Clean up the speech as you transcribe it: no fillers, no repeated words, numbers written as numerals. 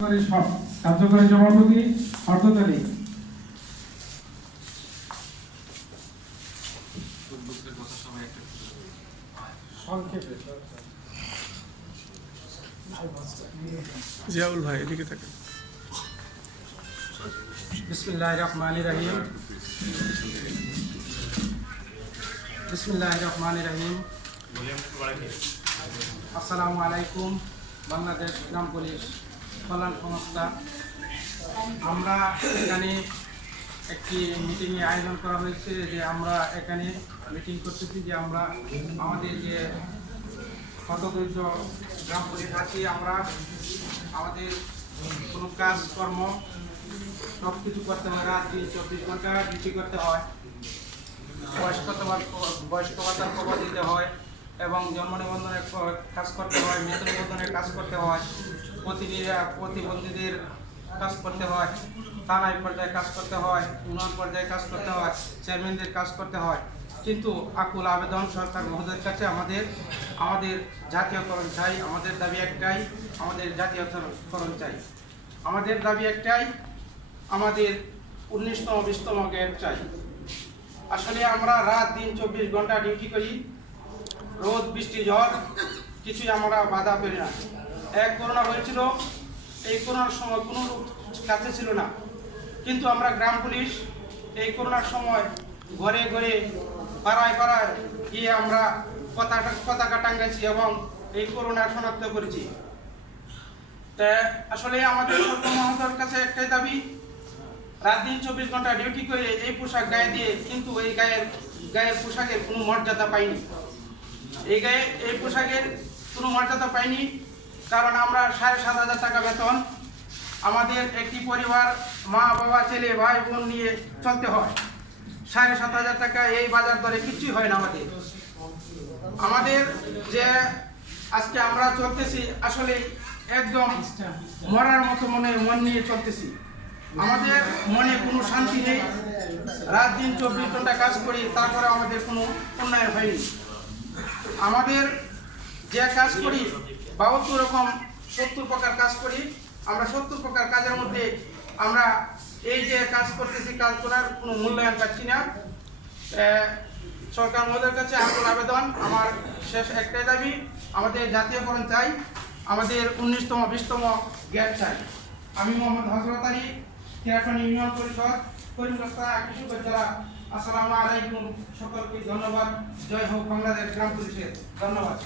কার্যকরী সভাপতি অর্থতালিক জিয়াউল ভাই এদিকে থাকেন। বিসমিল্লাহির রহমানির রহিম। বিসমিল্লাহির রহমানির রহিম। আসসালামু আলাইকুম। বাংলাদেশ গ্রাম পুলিশ কল্যাণ সংস্থা, আমরা এখানে একটি মিটিংয়ে আয়োজন করা হয়েছে যে আমরা এখানে মিটিং করতেছি যে আমরা আমাদের যে হতদরিদ্র গ্রাম পুলিশ আছি, আমরা আমাদের কোনো কাজকর্ম সব কিছু করতে হয়, রাত দিন 24 ঘন্টা ডিউটি করতে হয়, বয়স্ক ভাতার খবর দিতে হয় এবং জন্ম নিবন্ধনের কাজ করতে হয়, মৃত্যু নিবন্ধনের কাজ করতে হয়, প্রতিবন্ধীদের কাজ করতে হয়, থানায় পর্যায়ে কাজ করতে হয়, উন্নয়ন পর্যায়ে কাজ করতে হয়, চেয়ারম্যানদের কাজ করতে হয়। কিন্তু আকুল আবেদন সরকার মহোদয়ের কাছে আমাদের জাতীয়করণ চাই। আমাদের দাবি একটাই, আমাদের জাতীয়করণ চাই। আমাদের দাবি একটাই, আমাদের 19তম 20তম গ্রেড চাই। আসলে আমরা রাত দিন 24 ঘন্টা ডিউটি করি, রোদ বৃষ্টি ঝড় কিছুই আমরা বাধা পেরি না। এক করোনা হয়েছিল, এই করোনার সময় কোনো লোক কাছে ছিল না, কিন্তু আমরা গ্রাম পুলিশ এই করোনার সময় ঘরে ঘরে পাড়ায় পাড়ায় গিয়ে আমরা পতাকা টাঙ্গাইছি এবং এই করোনা শনাক্ত করেছি। তা আসলে আমাদের সরকার মহোদয়ের কাছে একটাই দাবি, রাত দিন 24 ঘন্টা ডিউটি করে এই পোশাক গায়ে দিয়ে কিন্তু এই গায়ের পোশাকের কোনো মর্যাদা পাইনি। এই পোশাকের কোনো মর্যাদা পাইনি, কারণ আমরা 7,500 টাকা বেতন, আমাদের একটি পরিবার মা বাবা ছেলে ভাই বোন নিয়ে চলতে হয়। 7,500 টাকা এই বাজার দরে কিছুই হয় না। আমাদের যে আজকে আমরা চলতেছি আসলে একদম মরার মতো মন নিয়ে চলতেছি। আমাদের মনে কোনো শান্তি নেই, রাত দিন 24 ঘন্টা কাজ করি, তারপরে আমাদের কোনো উন্নয়ন হয়নি। আমাদের যে কাজ করি 72 রকম 70 প্রকার কাজ করি, আমরা 70 প্রকার কাজের মধ্যে আমরা এই যে কাজ করতেছি, কাজ করার কোনো মূল্যায়ন পাচ্ছি না। সরকার মহোদয়ের কাছে আকুল আবেদন, আমার শেষ একটাই দাবি, আমাদের জাতীয়করণ চাই, আমাদের 19তম 20তম গ্রেড চাই। আমি মোহাম্মদ হযরত আলী, খিরাটনি ইউনিয়ন পরিষদ, করিমগঞ্জ কৃষি উপজেলা। আসসালামু আলাইকুম, সকলকে ধন্যবাদ। জয় হোক বাংলাদেশ গ্রাম পুলিশের। ধন্যবাদ।